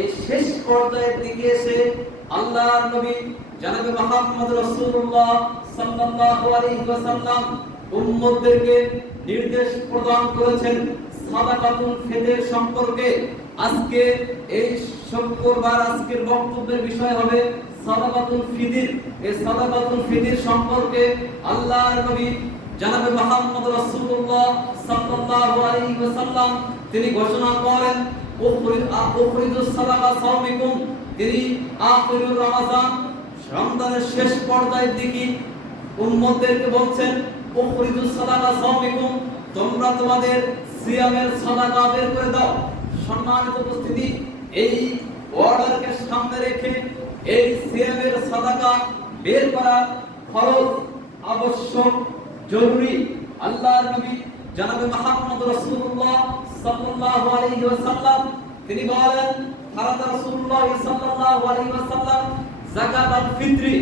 এই শেষ পর্যায়ের দিকে এসে আল্লাহর নবী জনাবে মুহাম্মদ রাসূলুল্লাহ সাল্লাল্লাহু আলাইহি ওয়াসাল্লাম উম্মতদেরকে নির্দেশ প্রদান করেছেন সাদাকাতুল ফিতর সম্পর্কে। আজকে এই শুক্রবার আজকের বক্তব্যের বিষয় হবে সাদাকাতুল ফিতর। এই সাদাকাতুল ফিতর সম্পর্কে আল্লাহর নবী জনাবে মুহাম্মদ রাসূলুল্লাহ সাল্লাল্লাহু আলাইহি ওয়াসাল্লাম তিনি ঘোষণা করেন উখরিজুস সাদাকা সাওমিকুম। তিনি আখিরুর রমাজান রমজানের শেষ পর্যায়ের দিকে উম্মতদেরকে বলছেন উখরিজুস সাদাকা সাওমিকুম, তোমরা তোমাদের সিয়ামের সাদাকা বের করে দাও। সম্মানিত উপস্থিতি, এই অর্ডারকে সামনে রেখে এই সিয়ামের সাদাকা বের করা ফরজ, আবশ্যক, জরুরি। আল্লাহর নবী জনাবে মুহাম্মদ রাসূলুল্লাহ সাল্লাল্লাহু আলাইহি ওয়াসাল্লাম তিনি বলেন ফারাদা রাসূলুল্লাহ সাল্লাল্লাহু আলাইহি ওয়াসাল্লাম যাকাতুল ফিতরি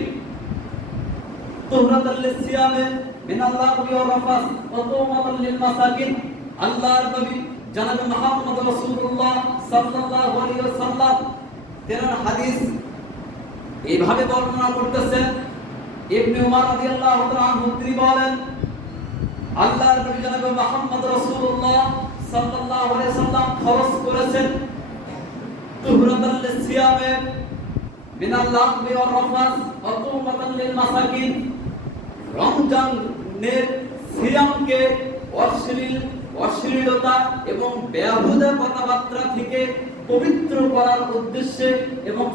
তুহরাতাল লিসিয়ামে মিনাল লাগবি ওয়ার রাফাস ওয়া তুমাতাল লিল মাসাকিন। আল্লাহর নবী জনাবে মুহাম্মদ রাসূলুল্লাহ সাল্লাল্লাহু আলাইহি ওয়াসাল্লাম তেনার হাদিস এইভাবে বর্ণনা করতেছেন। ইবনে উমর রাদিয়াল্লাহু তাআলা আনহু তিনি বলেন আল্লাহর নবী জনাবে মুহাম্মদ রাসূলুল্লাহ সাল্লাল্লাহু আলাইহি ওয়াসাল্লাম ফরজ করেছেন তুহরাতাল লিসিয়ামে মিনাল লাগবি ওয়ার রাফাস ওয়া তুমাতাল লিল মাসাকিন। রমজানের সিয়ামকে অশ্লীলতা এবং বেহুদা কথাবার্তা থেকে পবিত্র করার উদ্দেশ্যে এবং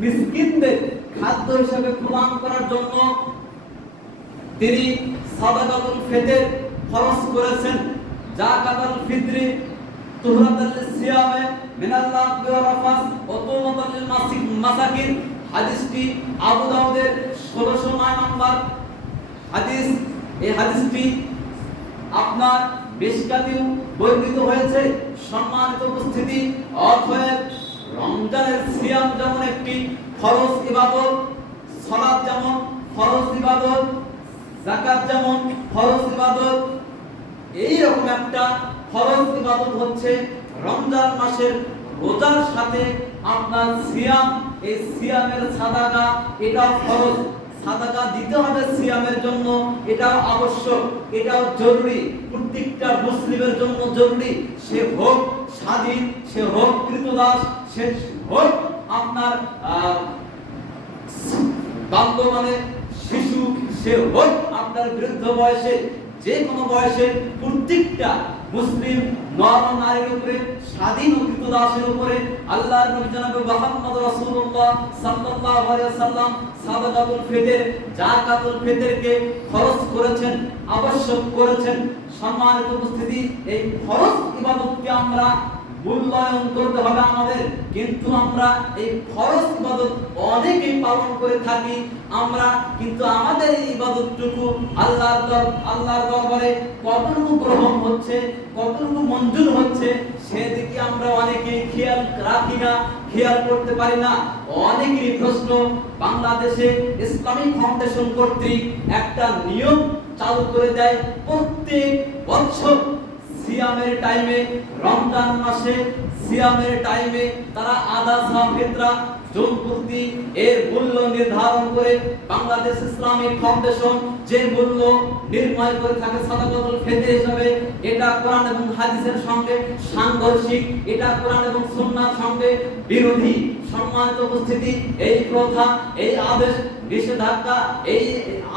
মিসকিনদের খাদ্য হিসেবে প্রদান করার জন্য তিনি সাদাকাতুল ফিতর ফরজ করেছেন। যাকাতুল ফিতরি তুহরাতাল লিসিয়ামে মিনাল লাগবি ওয়ার রাফাস ওয়া তুমাতাল লিল মাসাকিন। হাদিসটি আবু দাউদের 1609 নম্বর হাদিস। এই হাদিসটি আপনার মিশকাতেও বর্ণিত হয়েছে। সম্মানিত উপস্থিতি, অতএব রমজানের সিয়াম যেমন একটি ফরজ ইবাদত, সালাত যেমন ফরজ ইবাদত, যাকাত যেমন ফরজ ইবাদত, এই রকম একটা ফরজ ইবাদত হচ্ছে রমজান মাসের রোজার সাথে আপনার সিয়াম। এই সিয়ামের সাদাকা এটাও ফরজ, সাদাকা দিতে হবে সিয়ামের জন্য, এটাও আবশ্যক, এটাও জরুরি, প্রত্যেকটা মুসলিমের জন্য জরুরি। সে হোক স্বাধীন, সে হোক কৃতদাস, সে হোক আপনার বাল্য মানে শিশু, সে হোক আপনার বৃদ্ধ বয়সে, যে কোনো বয়সে প্রত্যেকটা মুসলিম নর নারীর উপরে, স্বাধীন ও কৃতদাসের উপরে আল্লাহর নবী জনাবে মুহাম্মদ রাসূলুল্লাহ সাল্লাল্লাহু আলাইহি ওয়াসাল্লাম সাদাকাতুল ফিতর, যাকাতুল ফিতরকে ফরজ করেছেন, আবশ্যক করেছেন। সম্মানিত উপস্থিতি, এই ফরজ ইবাদতকে আমরা মূল্যায়ন করতে হবে আমাদের, কিন্তু আমরা এই ফরজ ইবাদত অনেকেই পালন করে থাকি। আমরা কিন্তু আমাদের এই ইবাদতটুকু আল্লাহর দরবারে কতটুকু গ্রহণ হচ্ছে, কতটুকু মঞ্জুর হচ্ছে, সেদিকে আমরা অনেকেই খেয়াল রাখি না, খেয়াল করতে পারি না। অনেকেরই প্রশ্ন, বাংলাদেশে ইসলামিক ফাউন্ডেশন কর্তৃক একটা নিয়ম চালু করে দেয়, প্রত্যেক বছর সিয়ামের টাইমে, রমজান মাসে সিয়ামের টাইমে তারা আদাসা ফিতরা জনপ্রতি এর মূল্য নির্ধারণ করে বাংলাদেশ ইসলামিক ফাউন্ডেশন যে মূল্য নির্ণয় করে থাকে সাদাকাতুল ফিতর হিসাবে, এটা কোরআন এবং হাদিসের সঙ্গে সাংঘর্ষিক, এটা কোরআন এবং সুন্নাহর সঙ্গে বিরোধী। সম্মানিত উপস্থিতি, এই প্রথা, এই আদেশ নিষেধাজ্ঞা, এই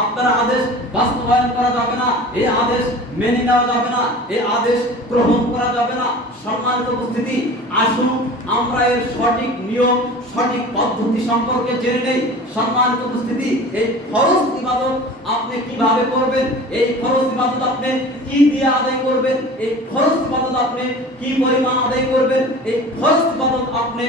আপনার আদেশ বাস্তবায়ন করা যাবে না, এই আদেশ মেনে নেওয়া যাবে না, এই আদেশ গ্রহণ করা যাবে না। সম্মানিত উপস্থিতি, আসুন আমরা এর সঠিক নিয়ম, সঠিক পদ্ধতি সম্পর্কে জেনে নেই। সম্মানিত উপস্থিতি, এই ফরজ ইবাদত আপনি কিভাবে করবেন, এই ফরজ ইবাদত আপনি কি দিয়ে আদায় করবেন, এই ফরজ ইবাদত আপনি কি পরিমাণ আদায় করবেন, এই ফরজ ইবাদত আপনি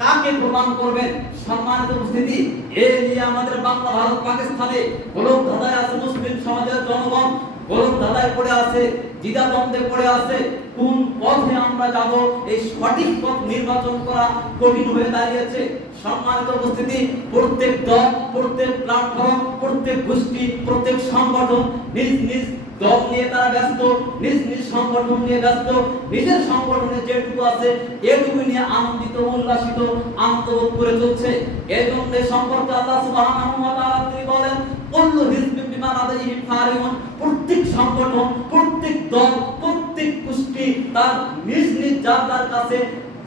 কাকে প্রদান করবেন। সম্মানিত উপস্থিতি, এই নিয়ে আমাদের বাংলা, ভারত, পাকিস্তানে গোলক ধাঁধায় আছে মুসলিম সমাজের জনগণ। গলদ ধাঁধায় পড়ে আছে, দ্বিধাদ্বন্দ্বে পড়ে আছে, কোন পথে আমরা যাব, এই সঠিক পথ নির্বাচন করা কঠিন হয়ে দাঁড়িয়েছে। সম্মানিত উপস্থিতি, প্রত্যেক দল, প্রত্যেক প্ল্যাটফর্ম, প্রত্যেক গোষ্ঠী, প্রত্যেক সংগঠন নিজ নিজ দল নিয়ে তারা ব্যস্ত, নিজ নিজ সংগঠন নিয়ে ব্যস্ত, নিজের সংগঠনে যেটুকু আছে এটুকু নিয়ে আনন্দিত, উল্লাসিত, আনন্দবোধ করে চলছে। এজন্য সম্পর্কে আল্লাহ সুবহানাহু ওয়া তাআলা তিনি বলেন, কুল্লু হিজবিন বিমা লাদাইহিম ফারিহুন, প্রত্যেক সংগঠন, প্রত্যেক দল, প্রত্যেক গোষ্ঠী তার নিজ নিজ যার কাছে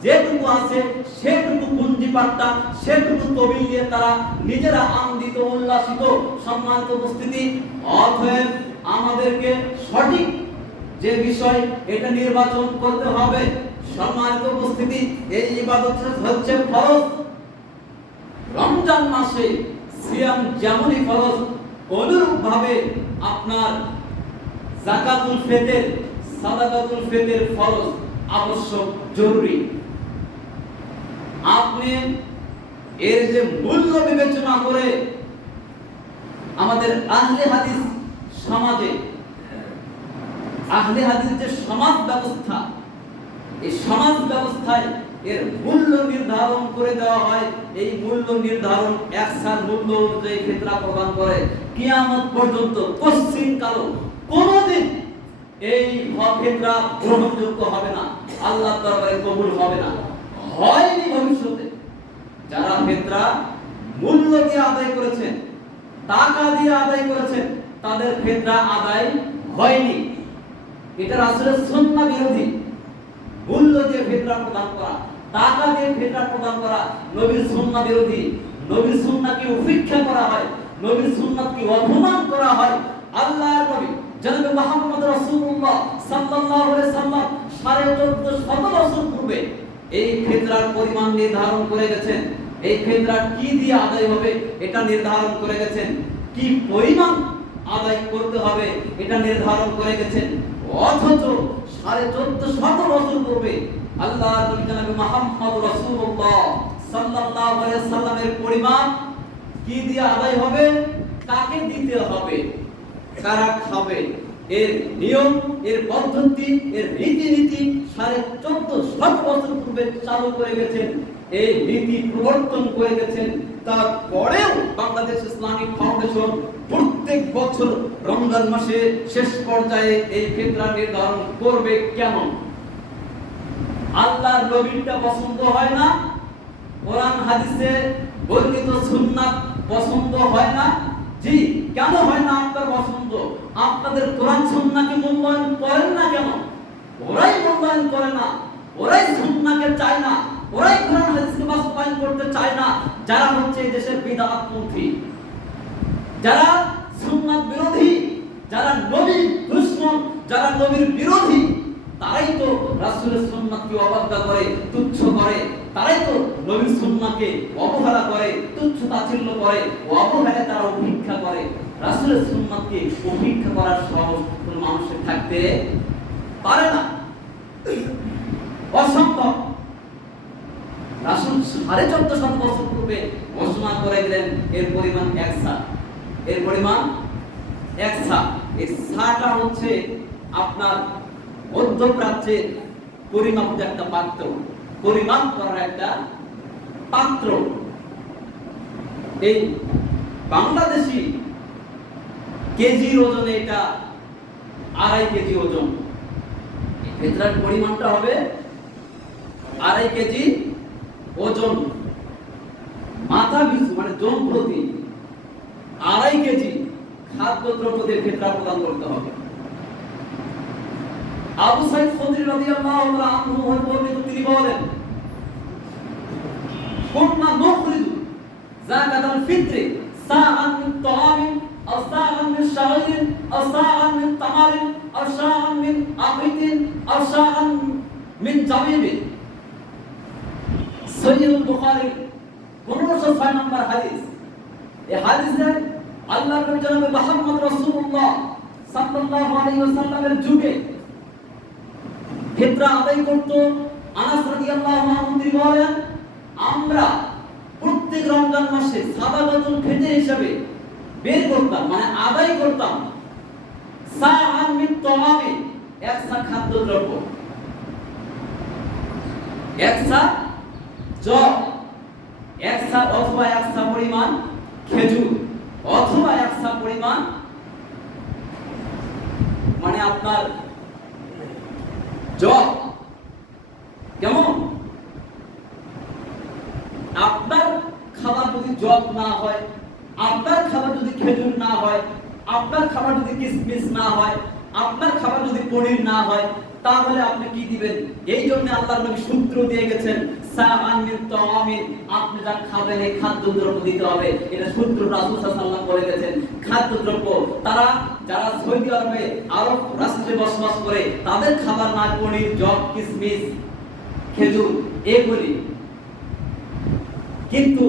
যেটুকু আছে সেটুকু পুঞ্জিপাট্টা, সেটুকু তবিল নিয়ে তারা নিজেরা আনন্দিত, উল্লাসিত। সম্মানিত উপস্থিতি, অতএব আমাদেরকে সঠিক যে বিষয় এটা নির্বাচন করতে হবে। সম্মানিত উপস্থিতি, এই ইবাদত হচ্ছে ফরজ। রমজান মাসে সিয়াম যেমনই ফরজ, অনুরূপভাবে আপনার যাকাতুল ফিতর, সাদাকাতুল ফিতর ফরজ, আবশ্যক, জরুরি। আপনি এর যে মূল্য বিবেচনা করে আমাদের আহলে হাদিস সমাজে, আহলে হাদিস যে সমাজ ব্যবস্থা, এই সমাজ ব্যবস্থায় এর মূল্য নির্ধারণ করে দেওয়া হয়। এই মূল্য নির্ধারণ একসার মূল্য অনুযায়ী ফিতরা প্রদান করে। কিয়ামত পর্যন্ত কোশ্চিন কালো কোনদিন এই ফিতরা গ্রহণযোগ্য হবে না, আল্লাহর দরবারে কবুল হবে না, হয়নি ভবিষ্যতে। যারা ফিতরা মূল্য দিয়ে আদায় করেছেন, টাকা দিয়ে আদায় করেছেন, তাদের ফিতরা আদায় হয়নি। এটা রাসূলের সুন্নাহ বিরোধী। মূল্য দিয়ে ফিতরা প্রদান করা, টাকা দিয়ে ফিতরা প্রদান করা নবীর সুন্নাহ বিরোধী। নবীর সুন্নাহকে উপেক্ষা করা হয়, নবীর সুন্নাহকে অপমান করা হয়। আল্লাহর নবী জনাব মুহাম্মদ রাসূলুল্লাহ সাল্লাল্লাহু আলাইহি সাল্লাম 1450 বছর পূর্বে এই ফিতরার পরিমাণ নির্ধারণ করে গেছেন। এই ফিতরা কি দিয়ে আদায় হবে এটা নির্ধারণ করে গেছেন, কি পরিমাণ আদায় করতে হবে এটা নির্ধারণ করে গেছেন। অথচ 1450 বছর পূর্বে আল্লাহর নবী জনাব মুহাম্মদ রাসূলুল্লাহ সাল্লাল্লাহু আলাইহি সাল্লামের পরিমাণ কি দিয়ে আদায় হবে, কাকে দিতে হবে, কারা খাবে, এর নিয়ম, এর পদ্ধতি, এর রীতিনীতি 1450 বছর পূর্বে চালু করে গেছেন। এই নীতি প্রবর্তন করে গেছেন। তারপরেও বাংলাদেশ ইসলামিক ফাউন্ডেশন প্রত্যেক বছর রমজান মাসে শেষ পর্যায়ে এই ফিতরা নির্ধারণ করবে কেন? আল্লাহর নবীটা পছন্দ হয় না, কোরআন হাদিসে বর্ণিত সুন্নাত পছন্দ হয় না। জি, কেন হয় না আপনার পছন্দ? আপনাদের কোরআন সুন্নাহকে মূল্যায়ন করেন না কেন? ওরাই মূল্যায়ন করে না, ওরাই সুন্নাহকে চায় না, ওরাই কোরআন হাদিসকে বাস্তবায়ন করতে চায় না। যারা হচ্ছে এই দেশের বিদআতপন্থী, যারা সুন্নাত বিরোধী, যারা নবীর দুশমন, যারা নবীর বিরোধী, তারাই তো রাসূলের সুন্নাতকে অবজ্ঞা করে, তুচ্ছ করে। তারাই তো নবীর সুন্নাহকে অবহেলা করে, তুচ্ছ তাচ্ছিল্য করে, অবহেলায় তারা উপেক্ষা করে। রাসূলের সুন্নাতকে উপেক্ষা করার সাহস কোন মানুষের থাকতে পারে না, অসম্ভব। রাসূল 1450 বছর পূর্বে ঘোষণা করে গেলেন এর পরিমাণ 1 সা, এর পরিমাণ 1 সা। এই সাটা হচ্ছে আপনার মধ্যপ্রাচ্যের পরিমাপ একটা পাত্র, পরিমাপ করার একটা পাত্র। এই বাংলাদেশি কেজির ওজনে এটা 2.5 কেজি ওজন। এই ফিতরার পরিমাণটা হবে 2.5 কেজি ওজন। মাথা পিছু মানে জন প্রতি 2.5 কেজি খাদ্যদ্রব্য দিয়ে ফিতরা প্রদান করতে হবে। আবু সাঈদ খুদরি রাদিয়াল্লাহু তাআলা আনহু বর্ণিত, তিনি বলেন, কুননা নুখরিজু যাকাতাল ফিতরি সাআন মিন তাআমিন আও সাআন মিন শাইরিন আও সাআন মিন তামারিন আও সাআন মিন আবিদিন আও সাআন মিন জাবিবিন। সহিহ বুখারী 1506 নম্বর হাদিস। এই হাদিসে আল্লাহর নবী জনাব মুহাম্মদ রাসূলুল্লাহ সাল্লাল্লাহু আলাইহি ওয়াসাল্লামের যুগে ফিতরা আদায় করত। আনাস রাদিয়াল্লাহু আনহু তিনি বলেন, আমরা প্রত্যেক রমজান মাসে সাদাকাতুল ফিতর হিসাবে বের করতাম, মানে আদায় করতাম সাআন মিন তাআমিন, এক সা খাদ্যদ্রব্য, এক সা জব, এক সা অথবা এক সা পরিমাণ খেজুর, অথবা এক সা পরিমাণ মানে আপনার জব। কেমন? আপনার খাবার যদি জব না হয়, আপনার খাবার যদি খেজুর না হয়, আপনার খাবার যদি কিশমিশ না হয়, আপনার খাবার যদি পনির না হয়, তাহলে আপনি কি দিবেন? এই জন্য আল্লাহর নবী সূত্র দিয়ে গেছেন, সাআন মিন তাআমিন, আপনি যা খাবেন এই খাদ্যদ্রব্য দিতে হবে। এটা সূত্র রাসূল সাল্লাল্লাহু আলাইহি ওয়াসাল্লাম বলে গেছেন। খাদ্যদ্রব্য, তারা যারা সৌদি আরবে আরব রাষ্ট্রে বসবাস করে, তাদের খাবার না পনির, জব, কিশমিশ, খেজুর এগুলি। কিন্তু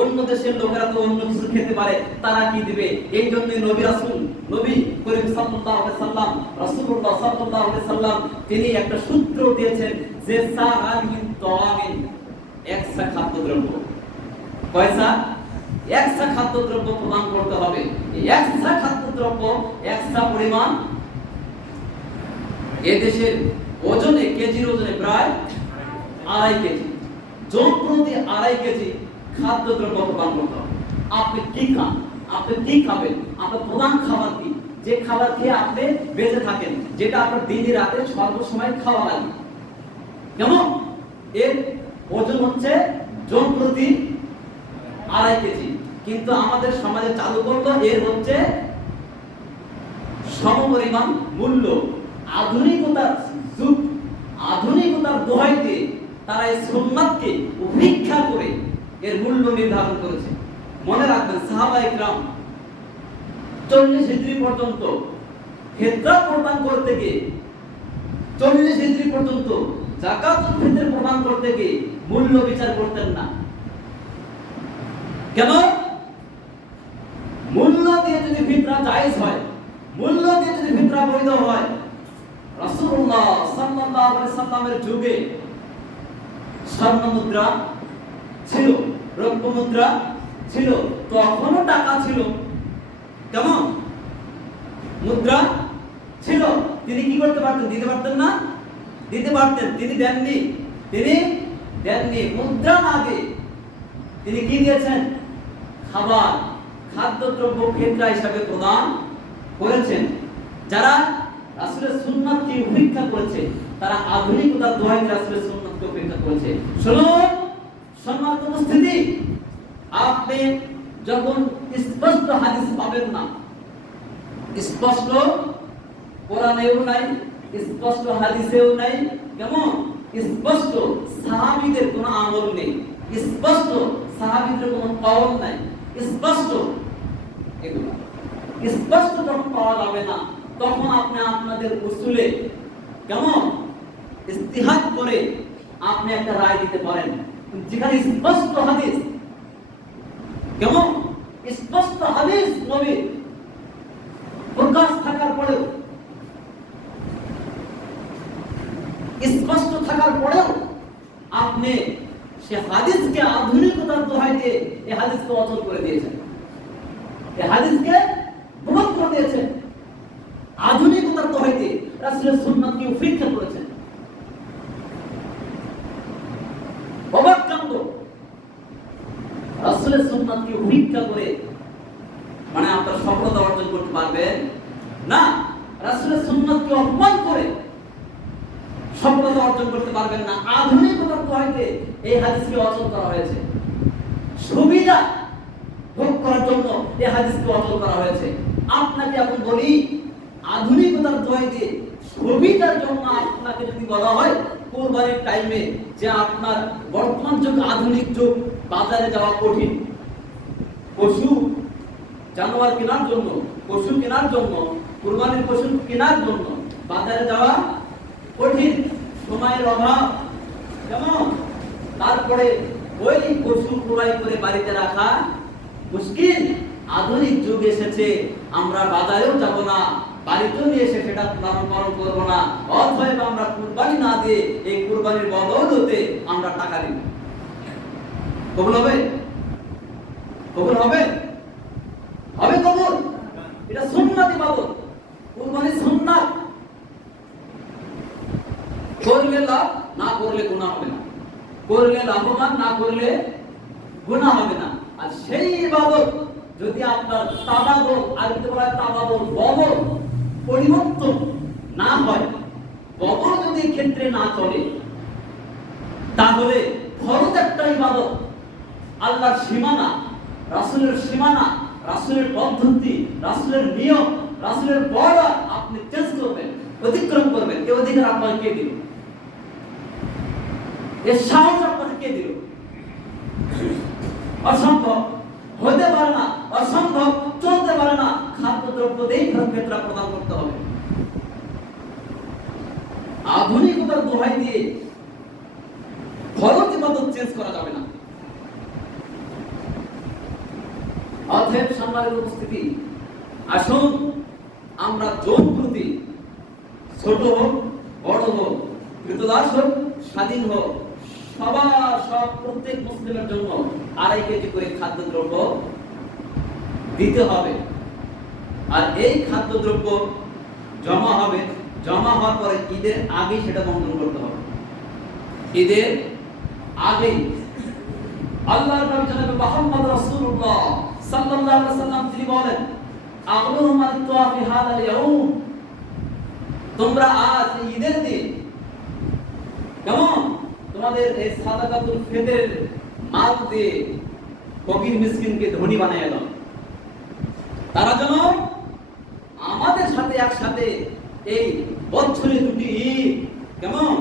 অন্য দেশের লোকেরা তো অন্য কিছু খেতে পারে, তারা কি দিবে? এই জন্য নবী করিম সাল্লাল্লাহু আলাইহি সাল্লাম, রাসূলুল্লাহ সাল্লাল্লাহু আলাইহি সাল্লাম তিনি একটা সূত্র দিয়েছেন যে সাআন মিন তাআমিন, এক সা খাদ্যদ্রব্য। কয়সা? এক সা খাদ্যদ্রব্য প্রদান করতে হবে। এই এক সা খাদ্যদ্রব্য, এক সা পরিমাণ, এদেশের ওজনে, কেজির ওজনে প্রায় 2.5 কেজি, জন প্রতি 2.5 কেজি খাদ্যদ্রব্য প্রদান করতে হবে। আপনি কি খান? আপনি কি খাবেন? আপনার প্রধান খাবার কি? যে খাবার খেয়ে আপনি বেঁচে থাকেন, যেটা আপনার দিনে রাতে সর্বসময় খাওয়া লাগে, কেমন? এর ওজন হচ্ছে জন প্রতি 2.5 কেজি। কিন্তু আমাদের সমাজে চালু করলো এর হচ্ছে সমপরিমাণ মূল্য। আধুনিকতার যুগ, আধুনিকতার দোহাই দিয়ে তারা এই সুন্নাতকে উপেক্ষা করে এর মূল্য নির্ধারণ করেছে। মনে রাখবেন, সাহাবায়ে কেরাম 40 হিজরি পর্যন্ত ফিতরা প্রদান করতে গিয়ে, 40 হিজরি পর্যন্ত যাকাতুল ফিতর প্রদান করতে গিয়ে মূল্য বিচার করতেন না। কেন? মূল্য দিয়ে যদি ফিতরা জায়েজ হয়, মূল্য দিয়ে যদি ফিতরা বৈধ হয়, রাসূলুল্লাহ সাল্লাল্লাহু আলাইহি সাল্লামের যুগে স্বর্ণ মুদ্রা ছিল, রৌপ্য মুদ্রা ছিল, তখনও টাকা ছিল, কেমন? মুদ্রা ছিল। তিনি কি করতে পারতেন? দিতে পারতেন না? দিতে পারতেন। তিনি দেননি, তিনি দেননি। মুদ্রা না দিয়ে তিনি কি দিয়েছেন? খাবার, খাদ্যদ্রব্য ফিতরা হিসাবে প্রদান করেছেন। যারা রাসূলের সুন্নাতকে উপেক্ষা করেছে, তারা আধুনিকতার দোহাই দিয়ে রাসূলের সুন্নাতকে উপেক্ষা করেছে। শুনুন সম্মানিত উপস্থিতি, আপনি যখন স্পষ্ট হাদিস পাবেন না, স্পষ্ট কোরআনেও নাই, স্পষ্ট হাদিসেও নাই, কেমন? স্পষ্ট সাহাবীদের কোনো আমল নেই, স্পষ্ট সাহাবীদের কোনো কওল নাই, স্পষ্ট এগুলো স্পষ্ট যখন পাওয়া যাবে না, তখন আপনি আপনাদের উসুলে কেমন ইজতিহাদ করে আপনি একটা রায় দিতে পারেন। যেখানে স্পষ্ট হাদিস, কেমন স্পষ্ট হাদিস নবী প্রকাশ থাকার পরেও, স্পষ্ট থাকার পরেও আপনি সে হাদিসকে আধুনিকতার দোহাই দিয়ে এই হাদিসকে অচল করে দিয়েছেন, এই হাদিসকে প্রমাণ করে দিয়েছেন, আধুনিকতার দোহাই দিয়ে রাসূলের সুন্নাতকে উপেক্ষা করেছেন। অবাক কাণ্ড! রাসূলের সুন্নাতকে উপেক্ষা করে মানে আপনার সফলতা অর্জন করতে পারবেন না। রাসূলের সুন্নাতকে অপমান করে সফলতা অর্জন করতে পারবেন না। আধুনিকতার দোহাইতে এই হাদিসকে অচল করা হয়েছে, সুবিধা ভোগ করার জন্য এই হাদিসকে অচল করা হয়েছে। আপনাকে এখন বলি, আধুনিকতার দোহাইতে সুবিধার জন্য আপনাকে যদি বলা হয় কুরবানির টাইমে যে আপনার বর্তমান যুগ, আধুনিক যুগ, বাজারে যাওয়া কঠিন, পশু জানোয়ার কেনার জন্য, পশু কেনার জন্য, কুরবানির পশু কেনার জন্য বাজারে যাওয়া কঠিন, সময়ের অভাব, কেমন? তারপরে ওই পশু ক্রয় করে বাড়িতে রাখা মুশকিল। আধুনিক যুগ এসেছে, আমরা বাজারেও যাব না, বাড়িতেও নিয়ে এসে সেটা লালন পালন করবো না, অথবা আমরা কুরবানি না দিয়ে এই কুরবানির বদৌলতে আমরা টাকা দিব। কবুল হবে? কবুল হবে? হবে কবুল? এটা সুন্নাত ইবাদত। করলে লাভবান, না করলে গুনাহ হবে না। আর সেই ইবাদত যদি আপনার তাবাদুল, আরবিতে বলা হয় তাবাদুল, বদল পরিবর্তন না হয়, বদল যদি ক্ষেত্রে না চলে, তাহলে ফরজ একটা ইবাদত, আল্লাহর সীমানা, রাসূলের সীমানা, রাসূলের পদ্ধতি, রাসূলের নিয়ম, রাসূলের বর্ডার আপনি চেঞ্জ করবেন, অতিক্রম করবেন, এই অধিকার আপনাকে কে দিল? এর সাহস আপনাকে কে দিল? অসম্ভব, হতে পারে না, অসম্ভব, চলতে পারে না। খাদ্যদ্রব্য দিয়েই ফেতরা প্রদান করতে হবে। আধুনিকতার দোহাই দিয়ে ফরজ ইবাদত চেঞ্জ করা যাবে না। অতএব সম্মানিত উপস্থিতি, আসুন আমরা জনপ্রতি, ছোট হোক বড় হোক, ক্রীতদাস হোক স্বাধীন হোক, সব প্রত্যেক মুসলিমের জন্য 2.5 কেজি করে খাদ্যদ্রব্য দিতে হবে। আর এই খাদ্যদ্রব্য জমা হবে, জমা হওয়ার পরে ঈদের আগে সেটা বন্টন করতে হবে। ঈদের আগে আল্লাহর নবী জনাব মুহাম্মদ রাসূলুল্লাহ সাল্লাল্লাহু আলাইহি ওয়াসাল্লাম তিনি বলেন, আগুলুহুম আত-তুয়া ফি হাদাল ইয়াউম, তোমরা আজ ঈদের দিন কেমন তোমাদের এই সাদাকাতুল ফিতরের মাল দিয়ে ফকির মিসকিনকে ধনী বানায় দাও। তারা যেন আমাদের সাথে একসাথে এই বছরে 2টি ঈদ, কেমন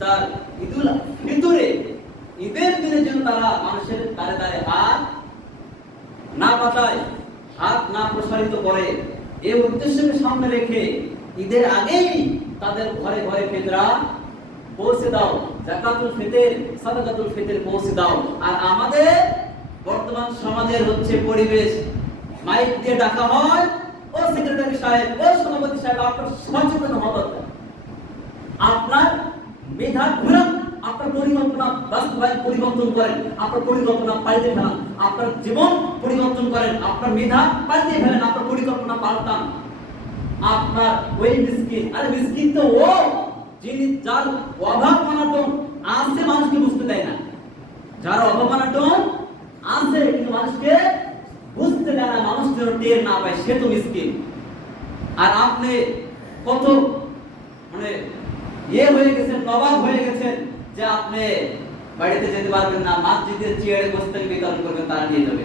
তার ঈদুল ফিতরে, ঈদের দিনে যেন তারা মানুষের দ্বারে দ্বারে হাত না পাতায়, হাত না প্রসারিত করে, এই উদ্দেশ্যকে সামনে রেখে ঈদের আগেই তাদের ঘরে ঘরে ফিতরা পৌঁছে দাও, যাকাতুল ফিতর, সাদাকাতুল ফিতর পৌঁছে দাও। আর আমাদের বর্তমান সমাজের হচ্ছে পরিবেশ, মাইক দিয়ে ডাকা হয়, ও সেক্রেটারি সাহেব, ও সভাপতি সাহেব, আপনার সচেতন হওয়া দরকার। আপনার মেধা ঘুরান, আপনার পরিকল্পনা বাস্তবায়ন পরিবর্তন করেন, আপনার পরিকল্পনা পাল্টে ফেলান, আপনার জীবন পরিবর্তন করেন, আপনার মেধা পাল্টে ফেলেন, আপনার পরিকল্পনা পাল্টান। আপনার ওই মিসকিন, আরে মিসকিন তো ও যিনি যার অভাব অনাটন আছে মানুষকে বুঝতে দেয় না, যার অভাব অনাটন আছে কিন্তু মানুষকে বুঝতে দেয় না, মানুষ যেন টের না পায়, সে তো মিসকিন। আর আপনি কত মানে হয়ে গেছেন, নবাব হয়ে গেছেন যে আপনি বাড়িতে যেতে পারবেন না, মসজিদের চেয়ারে বসতে বিতরণ করবেন, তারা নিয়ে যাবে।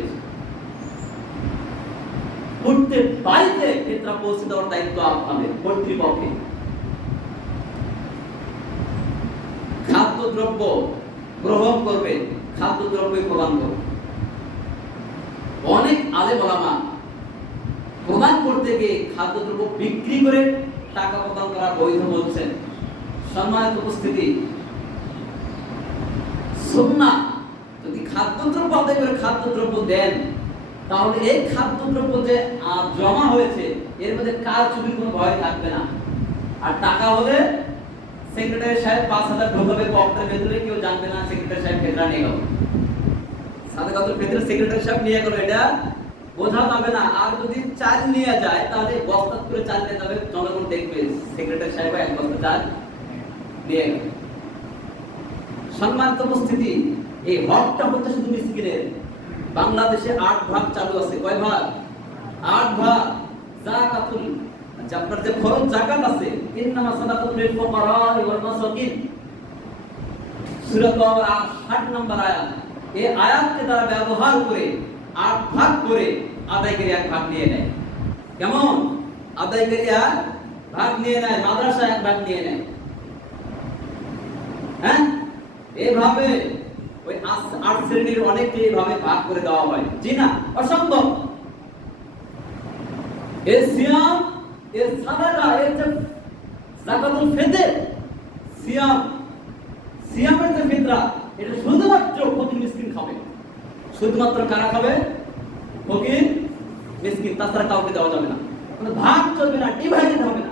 প্রত্যেক বাড়িতে ফিতরা পৌঁছে দেওয়ার দায়িত্ব আপনাদের কর্তৃপক্ষে। খাদ্যদ্রব্য গ্রহণ করবে, খাদ্যদ্রব্য প্রদান করবে। অনেক আলেম ওলামা প্রদান করতে গিয়ে খাদ্যদ্রব্য বিক্রি করে টাকা প্রদান করা বৈধ বলছেন। সম্মানিত উপস্থিতি, সুন্নাহ যদি খাদ্যদ্রব্য আদায় করে খাদ্যদ্রব্য দেন, তাহলে এই খাদ্যদ্রব্য যে জমা হয়েছে এর মধ্যে কার চুরির কোনো ভয় থাকবে না। আর টাকা হলে সেক্রেটারি সাহেব 5,000 ঢোকাবে পকেটের ভেতরে, কেউ জানবে না সেক্রেটারি সাহেব ফিতরা নিয়ে গেল, সাদাকাতুল ফিতর সেক্রেটারি সাহেব নিয়ে গেল, এটা বোঝা যাবে না। আর যদি চাল নিয়ে যায় তাহলে বস্তা করে চাল নিয়ে যাবে, জনগণ দেখবে সেক্রেটারি সাহেব 1 বস্তা চাল নিয়ে গেল। সম্মানিত উপস্থিতি, এই হকটা হচ্ছে শুধু মিসকিনের। বাংলাদেশে 8 ভাগ চালু আছে, কয় ভাগ? 8 ভাগ। যাকাতুল, আপনার যে ফরজ যাকাত আছে, ইন্নামা সাদাকাতুল লিল ফুকারা ওয়াল মাসাকিন, সূরা তাওবা 60 নম্বর আয়াত। এই আয়াতকে তারা ব্যবহার করে 8 ভাগ করে আদায়কারী 1 ভাগ নিয়ে নেয়। কেমন আদায়কারী 1 ভাগ নিয়ে নেয়, মাদ্রাসা 1 ভাগ নিয়ে নেয়। হ্যাঁ, এইভাবে ওই 8 শ্রেণীর অনেককে এইভাবে ভাগ করে দেওয়া হয়। জি না, অসম্ভব। এর সিয়াম, এর সাদাকা, এর যাকাতুল ফিতর, সিয়ামের যে ফিতরা, এটা শুধুমাত্র ফকির মিসকিন খাবে। শুধুমাত্র কারা খাবে? ফকির মিসকিন, তাছাড়া কাউকে দেওয়া যাবে না। কোনো ভাগ চলবে না, ডিভাইডেড হবে না।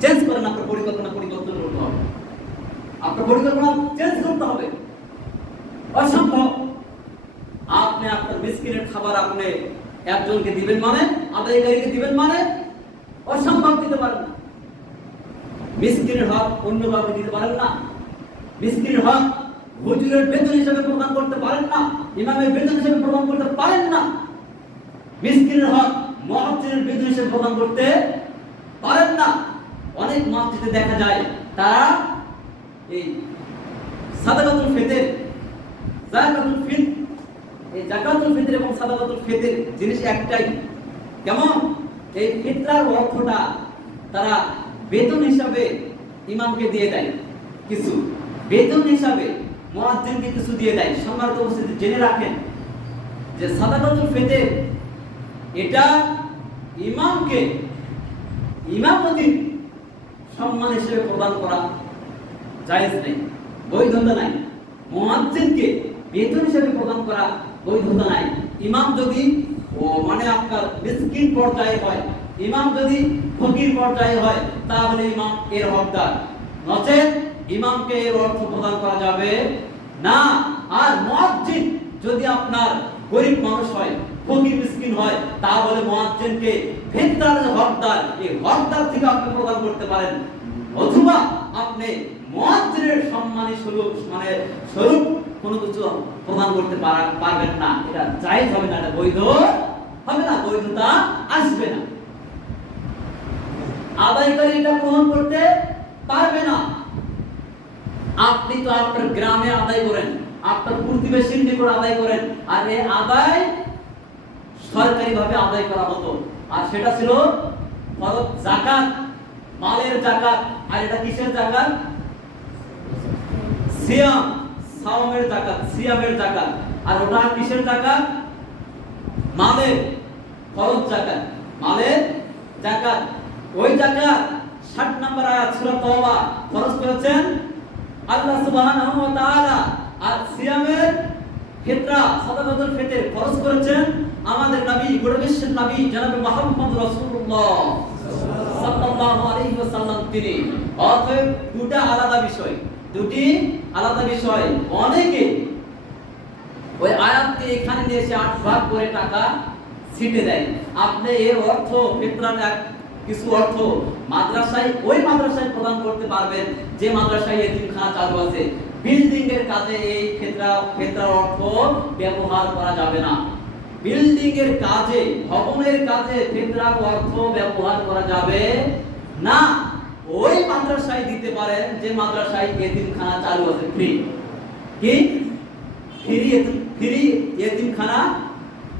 চেঞ্জ করেন, আপনার পরিকল্পনা পরিবর্তন করতে হবে, আপনার পরিকল্পনা চেঞ্জ করতে হবে। অসম্ভব আপনি আপনার মিসকিনের খাবার আপনি একজনকে দিবেন মানে, আদায়কারীকে দিবেন মানে, অসম্ভব দিতে পারেন না। মিসকিনের হক অন্য কাউকে দিতে পারেন না। মিসকিনের হক হুজুরের বেতন হিসেবে প্রদান করতে পারেন না, ইমামের বেতন হিসেবে প্রদান করতে পারেন না। মিসকিনের হক মুয়াজ্জিনের বেতন হিসেবে প্রদান করতে পারেন না। অনেক মসজিদে দেখা যায় তারা এই সাদাকাতুল ফিতর, যাকাতুল ফিতর, এই যাকাতুল ফিতর এবং সাদাকাতুল ফিতর জিনিস একটাই। কেমন? এই ফিতরার অর্থটা তারা বেতন হিসাবে ইমামকে দিয়ে দেয়, কিছু বেতন হিসাবে মুয়াজ্জিনকে কিছু দিয়ে দেয়। সম্মানিত উপস্থিতি, জেনে রাখেন যে সাদাকাতুল ফিতর এটা ইমামকে ইমামতির সম্মান হিসেবে প্রদান করা জায়েজ নেই, বৈধতা নাই। মুয়াজ্জিনকে বেতন হিসেবে প্রদান করা বৈধতা নাই। ইমাম যদি মানে আপনার মিসকিন পর্যায়ে হয়, ইমাম যদি ফকির পর্যায়ে হয়, তাহলে ইমাম এর হকদার, নচেত ইমামকে এর অর্থ প্রদান করা যাবে না। আর মুয়াজ্জিন যদি আপনার গরিব মানুষ হয়, ফকির মিসকিন হয়, তাহলে মুয়াজ্জিনকে ফিতরার হকদার, এই হকদার থেকে আপনি প্রদান করতে পারেন, অথবা আপনি মুয়াজ্জিনের সম্মানী স্বরূপ মানে স্বরূপ কোনো কিছু প্রদান করতে পারবেন না। এটা জায়েজ হবে না, এটা বৈধ হবে না, বৈধতা আসবে না। আদায়কারী এটা গ্রহণ করতে পারবে না। আপনি তো আপনার গ্রামে আদায় করেন, আপনার প্রতিবেশীর নিকট আদায় করেন, আর এই আদায় সরকারিভাবে আদায় করা হতো, আর সেটা ছিল ফরজ যাকাত, মালের যাকাত। আর এটা কিসের যাকাত? সিয়াম, সাওমের যাকাত, সিয়ামের যাকাত। আর ওটা কিসের যাকাত? মালের, ফরজ যাকাত, মালের যাকাত। ওই যাকাত 60 নম্বর আয়াত সূরা তাওবা ফরজ করেছেন আল্লাহ সুবহানাহু ওয়া তাআলা। আর সিয়ামের ফিতরা, সাদাকাতুল ফিতর ফরজ করেছেন আমাদের নবী, গোটা বিশ্বের নবী জনাবে মুহাম্মদ রাসূলুল্লাহ সাল্লাল্লাহু আলাইহি ওয়াসাল্লাম তিনি। অতএব দুটো আলাদা বিষয়, দুটি আলাদা বিষয়। অনেকে ওই আয়াতকে এখানে নিয়ে এসে 8 ভাগ করে টাকা ছিটে দেয়। আপনি এর অর্থ ফিতরার কিছু অর্থ মাদ্রাসায়, ওই মাদ্রাসায় প্রদান করতে পারবেন যে মাদ্রাসায় এতিমখানা চালু আছে। বিল্ডিং এর কাজে এই ফিতরার অর্থ ব্যবহার করা যাবে না। বিল্ডিং এর কাজে, ভবনের কাজে ফিতরার অর্থ ব্যবহার করা যাবে না। ওই মাদ্রাসায় দিতে পারেন যে মাদ্রাসায় এতিমখানা চালু আছে, ফ্রি, কি ফ্রি এতিমখানা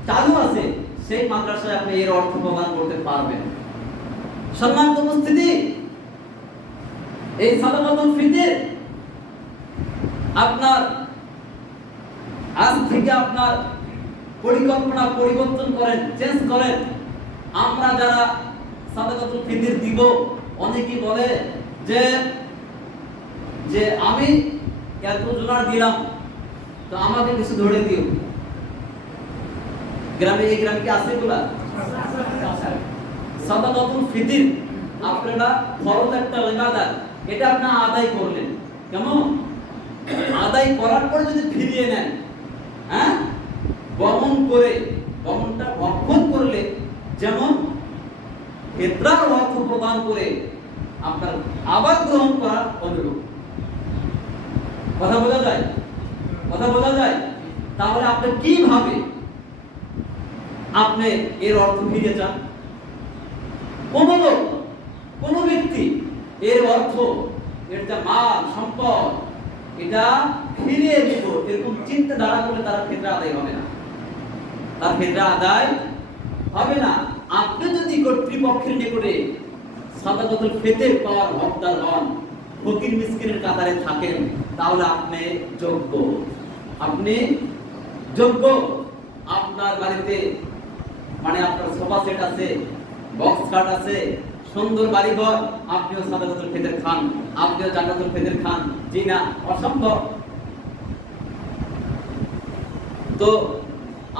চালু আছে, সেই মাদ্রাসায় আপনি এর অর্থ প্রদান করতে পারবেন। সম্মানিত উপস্থিতি, এই সাদাকাতুল ফিতর আপনার আজ থেকে আপনার পরিকল্পনা পরিবর্তন করেন, চেঞ্জ করেন। আমরা যারা সাদাকাতুল ফিতর দিব, অনেকেই বলে যে আমি এত জোনার দিলাম, তো আমাকে কিছু ধরে দিও। গ্রামে, এই গ্রামে কি আছে এগুলা? সাদাকাতুল ফিতর আপনারা ফরজ একটা ইবাদত, এটা আপনি আদায় করলেন। কেমন? আদায় করার পরে যদি ফিরিয়ে নেন, হ্যাঁ, গমন করে, গমনটা ভক্ষণ করলে যেমন ফিতরার অর্থ প্রদান করে আপনার আবার গ্রহণ করার অনুরূপ। কথা বোঝা যায়? কথা বোঝা যায়? তাহলে আপনি কিভাবে আপনি এর অর্থ ফিরে চান? কোন ব্যক্তি এর অর্থ, এর যা মাল সম্পদ, এটা ফিরিয়ে দিব এরকম চিন্তা ধারা করলে তার ফিতরা আদায় হবে না, তার ফিতরা আদায় হবে না। আপনি যদি কর্তৃপক্ষের নিকটে সাদাকাতুল ফিতর পাওয়ার হকদার হন, ফকির মিসকিনের কাতারে থাকেন, তাহলে আপনি যোগ্য, আপনি যোগ্য। আপনার বাড়িতে মানে আপনার সোফা সেট আছে, বক্স খাট আছে, সুন্দর বাড়িঘর, আপনিও সাদাকাতুল ফিতর খান, আপনিও যাকাতুল ফিতর খান? জি না, অসম্ভব। তো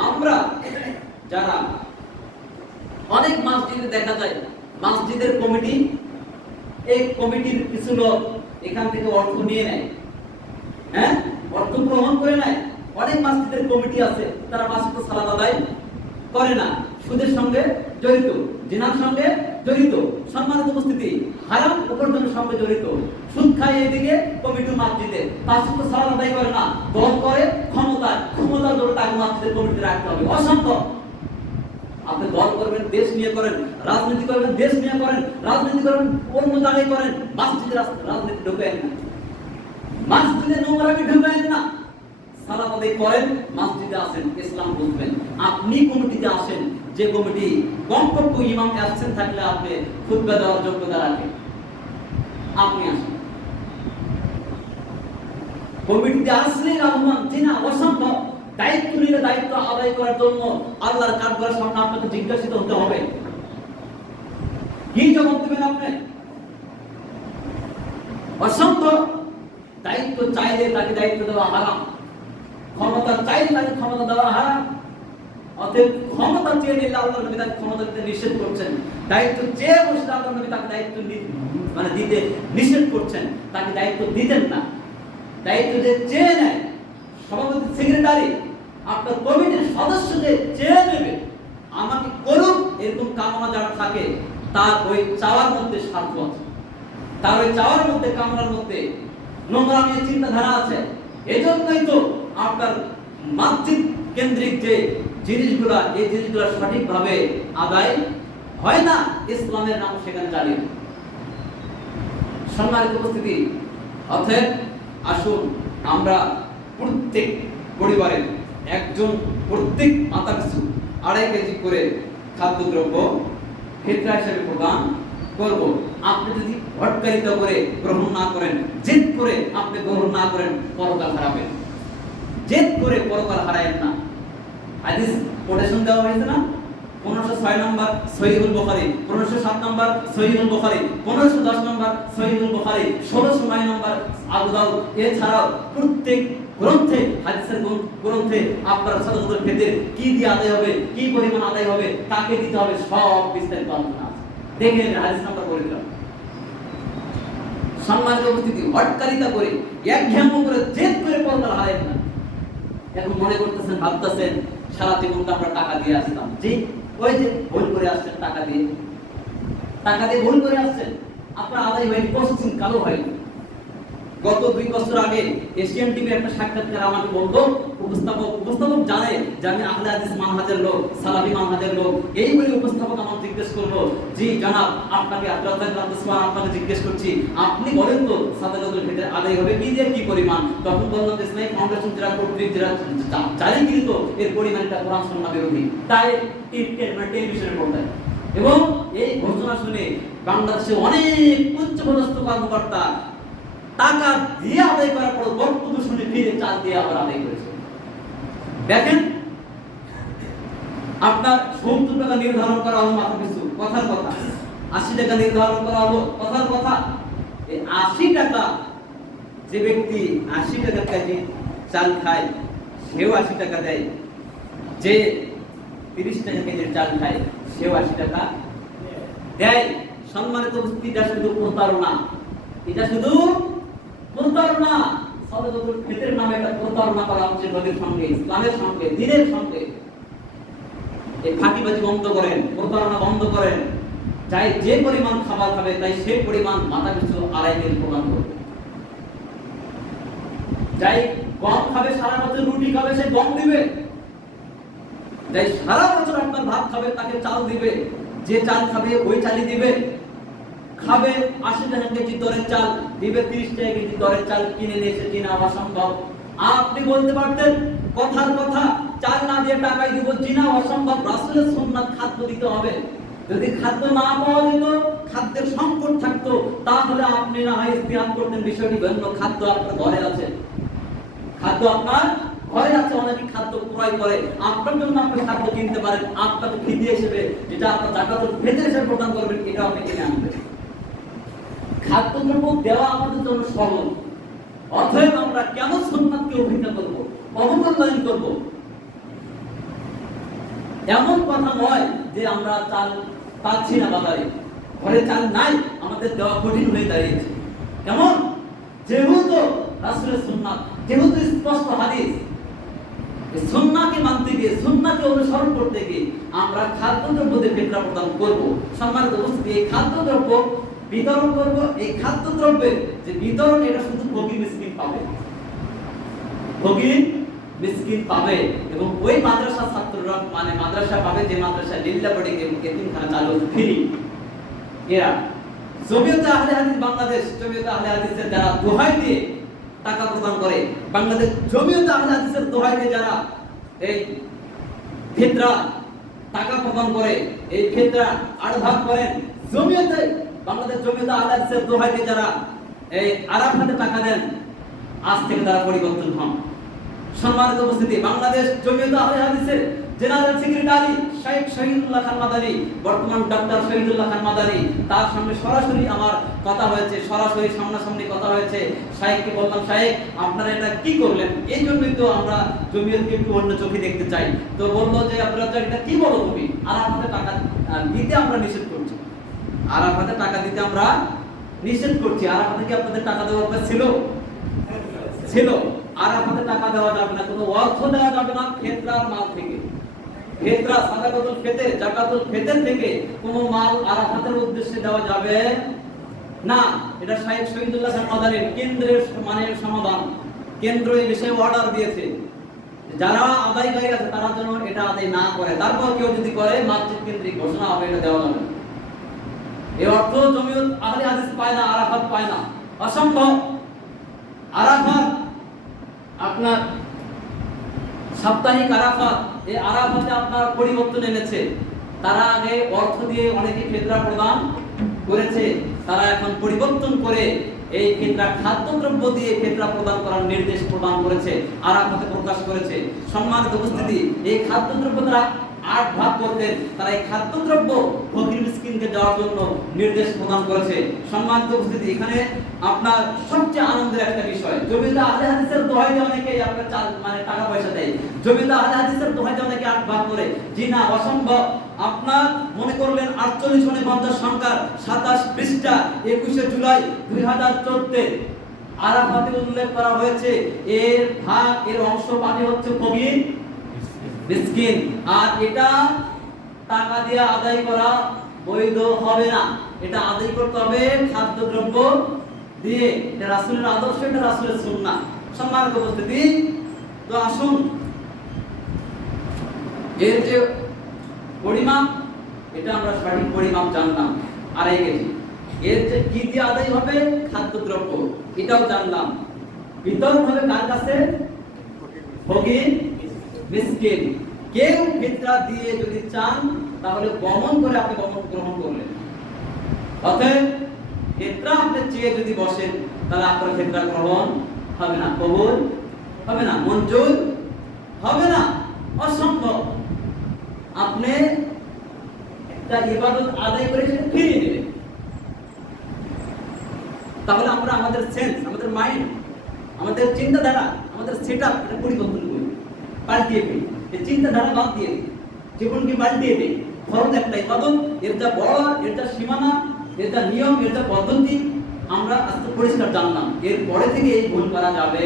আমরা যারা অনেক মসজিদে দেখা যায়, মসজিদের কমিটি, এই কমিটির কিছু লোক এখান থেকে অর্থ নিয়ে নেয়, হ্যাঁ, অর্থ গ্রহণ করে নেয়। অনেক মসজিদের কমিটি আছে, তারা পাঁচ ওয়াক্ত সালাত আদায় করে না, সুদের সঙ্গে জড়িত, জিনার সঙ্গে জড়িত। সম্মানিত উপস্থিতি, হারাম উপার্জনের সঙ্গে জড়িত। সুদ খায় এদিকে কমিটি মসজিদে, পাঁচ ওয়াক্ত সালাত আদায় করে না, দল করে ক্ষমতার জোরে তাকে মসজিদের কমিটিতে রাখতে হবে। অসম্ভব। আপনি দল করবেন, দেশ নিয়ে করেন, রাজনীতি করবেন, দেশ নিয়ে করেন, রাজনীতি করবেন, অন্য জায়গায় করেন, মসজিদে রাজনীতি ঢুকায়েন না, মসজিদে নোংরামি ঢুকায়েন না। সালাত আদায় করেন, মসজিদে আসেন, ইসলাম বুঝবেন। আপনি কমিটিতে আসেন, যে কমিটি কমপক্ষে ইমাম অ্যাবসেন্ট থাকলে আপনি খুতবা দেওয়ার যোগ্যতা রাখেন, আপনি আসেন। কমিটিতে আসলে লাভবান যে না, অসম্ভব। দায়িত্ব নিলে দায়িত্ব আদায় করার জন্য আল্লাহর কাঠগড়ার সামনে আপনাকে জিজ্ঞাসিত হতে হবে। কি জবাব দেবেন আপনি? অসম্ভব। দায়িত্ব চাইলে তাকে দায়িত্ব দেওয়া হারাম, ক্ষমতা চাইলে তাকে ক্ষমতা দেওয়া হারাম। অতএব ক্ষমতা চেয়ে নিলে আল্লাহর নবী তাকে ক্ষমতা দিতে নিষেধ করছেন, দায়িত্ব চেয়ে বসে আল্লাহর নবী তাকে দায়িত্ব দিতে নিষেধ করছেন, তাকে দায়িত্ব দিতেন না। দায়িত্ব যে চেয়ে নেয়, সভাপতি সেক্রেটারি আপনার কমিটির সদস্য যে চেয়ে নেবে আমাকে করুক, এরকম কামনা যারা থাকে তার ওই চাওয়ার মধ্যে স্বার্থ আছে, তার ওই চাওয়ার মধ্যে, কামনার মধ্যে নোংরামি চিন্তাধারা আছে। এজন্যই তো আপনার মসজিদ কেন্দ্রিক যে জিনিসগুলা, এই জিনিসগুলা সঠিকভাবে আদায় হয় না, ইসলামের নাম সেখানে চালিয়ে। সম্মানিত উপস্থিতি, অতএব আসুন আমরা প্রত্যেক পরিবারের একজন, প্রত্যেক মাতা পিছু 2.5 কেজি করে খাদ্যদ্রব্য ফিতরা হিসেবে প্রদান করব। আপনি যদি হটকারিতা করে গ্রহণ না করেন, জেদ করে আপনি গ্রহণ না করেন, পরকাল হারাবেন। জেদ করে পরকাল হারায়েন না। হাদিস কোটেশন দেওয়া হয়েছে না, 1506 নম্বর সহিহুল বুখারী, 1507 নম্বর সহিহুল বুখারী, 1510 নম্বর সহিহুল বুখারী, 1609 নম্বর আবু দাউদ। এছাড়াও প্রত্যেক গ্রন্থে, হাদিসের গ্রন্থে আপনার সাদাতুল ফিতর কি দিয়ে আদায় হবে, কি পরিমাণ আদায় হবে, কাকে দিতে হবে, সব বিস্তারিত আলোচনা আছে। দেখে নেন, হাদিস নাম্বার বলে দিলাম। সম্মানিত উপস্থিতি, হটকারিতা করে, একঘেয়েমি করে, জেদ করে পরকাল হারায়েন না। এখন মনে করতেছেন, ভাবতেছেন সারা জীবন তো আমরা টাকা দিয়ে আসতাম। জি, ওই যে ভুল করে আসছেন, টাকা দিয়ে ভুল করে আসছেন, আপনার আদায় হয়নি, পশ্চিম কালো হয়নি। গত 2 বছর আগে এশিয়ান টিভি একটা সাক্ষাৎকার আমাকে বলতো, উপস্থাপক জানে যে আমি আহলে হাদিস মানহাজের লোক, সালাফি মানহাজের লোক। এই বলে উপস্থাপক আমাকে জিজ্ঞেস করলো, জি জনাব, আপনাকে আপনাকে জিজ্ঞেস করছি, আপনি বলেন তো সাদাকাতুল ফিতর আদায় হবে কি দিয়ে, কি পরিমাণ? তখন বললাম যে ইসলামিক ফাউন্ডেশন যারা কর্তৃক যারা চালিত এর পরিমাণটা কোরআন সুন্নাহ বিরোধী, তাই টেলিভিশনে পড়তায়। এবং এই ঘোষণা শুনে বাংলাদেশে অনেক উচ্চপদস্থ কর্মকর্তা টাকা দিয়ে আদায় করার পর বক্তব্য শুনে ফিরে চাল দিয়ে আবার আদায় করেছে। দেখেন, আপনার 70 টাকা নির্ধারণ করা হলো মাত্র কিছু, কথার কথা। 80 টাকা নির্ধারণ করা হলো, কথার কথা। এই 80 টাকা, যে ব্যক্তি 80 টাকা কেজি চাল খায় সেও 80 টাকা দেয়, যে 30 টাকা কেজির চাল খায় সেও 80 টাকা দেয়। সম্মানিত উপস্থিতি, এটা শুধু প্রতারণা, এটা শুধু প্রতারণা। সাদাকাতুল ফিতরের নামে একটা প্রতারণা করা হচ্ছে নবীর সঙ্গে, ইসলামের সঙ্গে, দ্বীনের সঙ্গে। এই ফাঁকিবাজি বন্ধ করেন, প্রতারণা বন্ধ করেন। যাই যে পরিমাণ খাবার খাবে তাই সেই পরিমাণ মাথা পিছু 2.5 কেজি প্রদান করবে। যাই গম খাবে, সারা বছর রুটি খাবে, সে গম দিবে। যাই সারা বছর আপনার ভাত খাবে, তাকে চাল দিবে। যে চাল খাবে ওই চালই দিবে। খাবে 80 টাকা কেজি দরের চাল, দিবে 30 টাকা কেজি দরের চাল। কিনে নিয়ে এসে কিনা অসম্ভব। আপনি বলতে পারতেন কথার কথা, চাল না দিয়ে টাকাই দিব, জিনা অসম্ভব। রাসূলের সুন্নাত খাদ্য দিতে হবে। যদি খাদ্য না পাওয়া যেত, খাদ্যের সংকট থাকতো, তাহলে আপনি না হয় ইস্তেহাদ করতেন বিষয়টি ভিন্ন। খাদ্য আপনার ঘরে আছে, খাদ্য আপনার ঘরে আছে। অনেকে খাদ্য ক্রয় করে, আপনার জন্য আপনি খাদ্য কিনতে পারেন। আপনাকে ফিদিয়া হিসেবে, যেটা আপনার যাকাতুল ফিতর হিসেবে প্রদান করবেন, এটা আপনি কিনে আনবেন। খাদ্যদ্রব্য দেওয়া আমাদের জন্য সরল। অতএব আমরা কেন সুন্নাতকে উপেক্ষা করব, অবমূল্যায়ন করব? এমন কথা নয় যে আমরা চাল পাচ্ছি না বাজারে, ঘরে চাল নাই, আমাদের দেওয়া কঠিন হয়ে দাঁড়িয়েছে। কেমন? যেহেতু রাসূলের সুন্নাত, যেহেতু স্পষ্ট হাদিস, এই সুন্নাহকে মানতে গিয়ে, সুন্নাহকে অনুসরণ করতে গিয়ে আমরা খাদ্যদ্রব্যদের ফিতরা প্রদান করব। সম্মানিত উপস্থিতি, এই খাদ্যদ্রব্য বিতরণ করব এই খাদ্যদ্রব্যের যে বিতরণ, এটা শুধু ফকির মিসকিন পাবে, ফকির মিসকিন পাবে। এবং ওই মাদ্রাসা ছাত্ররা মানে মাদ্রাসা পাবে যে মাদ্রাসা লিল্লা বোর্ডিং এবং এতিমখানা চালু ফ্রি। এরা জমিয়তে আহলে হাদিস বাংলাদেশ, জমিয়তে আহলে হাদিসের যারা দোহাই দিয়ে টাকা প্রদান করে, বাংলাদেশ জমিয়তে আহলে হাদিসের দোহাই দিয়ে যারা এই ফিতরা টাকা প্রদান করে, এই ফিতরা 8 ভাগ করেন, জমিয়তে বাংলাদেশ জমিয়তে আহলে হাদিসের দোহাই দিয়ে যারা এই আরাফাতে টাকা দেন, আজ থেকে তারা পরিবর্তন হন। সম্মানিত উপস্থিতি, বাংলাদেশ জমিয়তে আহলে হাদিসের জেনারেল সেক্রেটারি শেখ শহীদুল্লাহ খান মাদানী, বর্তমান ডক্টর শহীদুল্লাহ খান মাদানী, তার সামনে সরাসরি আমার কথা হয়েছে, সরাসরি সামনাসামনি কথা হয়েছে। শাইখকে বললাম, শাইখ আপনারা এটা কি করলেন? এই জন্যই তো আমরা জমিয়তকে একটু অন্য চোখে দেখতে চাই। তো বললো যে আপনারা এটা কি বলো তুমি, আরাফাতে টাকা দিতে আমরা নিষেধ করছি, আরাফাতে টাকা দিতে আমরা নিষেধ করছি। আরাফাতে কি আপনাদের টাকা দেওয়া অভ্যাস ছিল? ছিল। আরাফাতে টাকা দেওয়া যাবে না, কোনো অর্থ দেওয়া যাবে না ফিতরার মাল থেকে। ফিতরা সাদাকাতুল ফিতর, যাকাতুল ফিতর থেকে কোনো মাল আরাফাতের উদ্দেশ্যে দেওয়া যাবে না। এটা শাইখ শহীদুল্লাহ খান মাদানীর কেন্দ্রের মানে সমাধান। কেন্দ্র এই বিষয়ে অর্ডার দিয়েছে, যারা আদায়কারী আছে তারা যেন এটা আদায় না করে। তারপর কেউ যদি করে মসজিদ কেন্দ্রিক ঘোষণা হবে, এটা দেওয়া যাবে। এই অর্থ জমিয়ত আহলে হাদিস পায় না, আরাফাত পায় না, অসম্ভব। আরাফাত আপনার সাপ্তাহিক আরাফাত, এই আরাফাতে আপনার পরিবর্তন এনেছে। তারা আগে অর্থ দিয়ে অনেকে ফিতরা প্রদান করেছে, তারা এখন পরিবর্তন করে এই ফিতরা খাদ্যদ্রব্য দিয়ে ফিতরা প্রদান করার নির্দেশ প্রদান করেছে, আরাফাতে প্রকাশ করেছে। সম্মানিত উপস্থিতি, এই খাদ্যদ্রব্য তারা 8 ভাগ করতেন, তারা এই খাদ্যদ্রব্য ফকির মিসকিনকে দেওয়ার জন্য নির্দেশ প্রদান করেছে। সম্মানিত উপস্থিতি, এখানে আপনার সবচেয়ে আনন্দের একটা বিষয়, জমিয়তে আহলে হাদিসের দোহাইতে অনেকে আপনার মানে টাকা পয়সা দেয়, জমিয়তে আহলে হাদিসের দোহাইতে অনেকে 8 ভাগ করে। জি না, অসম্ভব। আপনার মনে করলেন 48 সংখ্যার 27 পৃষ্ঠা 21 জুলাই 2014 আরাফাতে উল্লেখ করা হয়েছে, এর ভাগ, এর অংশ পাবে হচ্ছে ফকির মিসকিন। আর এটা টাকা দিয়ে আদায় করা বৈধ হবে না, এটা আদায় করতে হবে খাদ্যদ্রব্য দিয়ে। এটা রাসূলের আদর্শ, এটা রাসূলের সুন্নাহ। সম্মানিত উপস্থিতি, তো আসুন এর যে পরিমাপ, এটা আমরা সঠিক পরিমাপ জানলাম 2.5 কেজি। এর যে কি দিয়ে আদায় হবে খাদ্যদ্রব্য, এটাও জানলাম। বিতরণ হবে কার কাছে? ফকির মিসকিন। কেউ ফিতরা দিয়ে যদি চান তাহলে গমন করে আপনি গমন গ্রহণ করলেন। অতএব ফিতরা আপনি চেয়ে যদি বসেন তাহলে আপনার ফিতরা গ্রহণ হবে না, কবুল হবে না, মঞ্জুর হবে না, অসম্ভব। আপনি একটা ইবাদত আদায় করেছেন, ফিরিয়ে নেবেন। তাহলে আমরা আমাদের সেন্স, আমাদের মাইন্ড, আমাদের চিন্তাধারা, আমাদের সেটআপ এটা পরিবর্তন করি, পাল্টিয়ে ফেলি। এই চিন্তাধারা বাদ দিয়ে দিই, জীবনকে পাল্টিয়ে দিই। ফরজ একটা ইবাদত, এর যা বড়, এর যা সীমানা, এর যা নিয়ম, এর যা পদ্ধতি আমরা আজকে পরিষ্কার জানলাম। এর পরে থেকে এই ভুল করা যাবে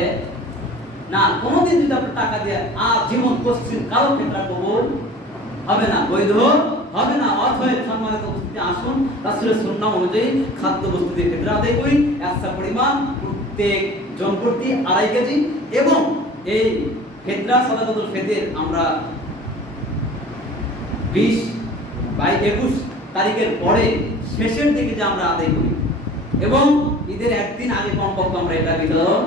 না। কোনোদিন যদি আপনি টাকা দিয়ে আর জীবন পশ্চিম কারো ক্ষেত্রে কবুল হবে না, বৈধ হবে না। অতএব সম্মানিত উপস্থিতি, আসুন রাসূলের সুন্নাহ অনুযায়ী খাদ্য বস্তু দিয়ে ফিতরা আদায় করি। একটা পরিমাণ প্রত্যেক জন প্রতি 2.5 কেজি। এবং এই ফিতরা সাদাকাতুল ফিতর আমরা 20/21 তারিখের পরে শেষের দিকে যে আমরা আদায় করি, এবং ঈদের একদিন আগে কমপক্ষে আমরা এটা বিতরণ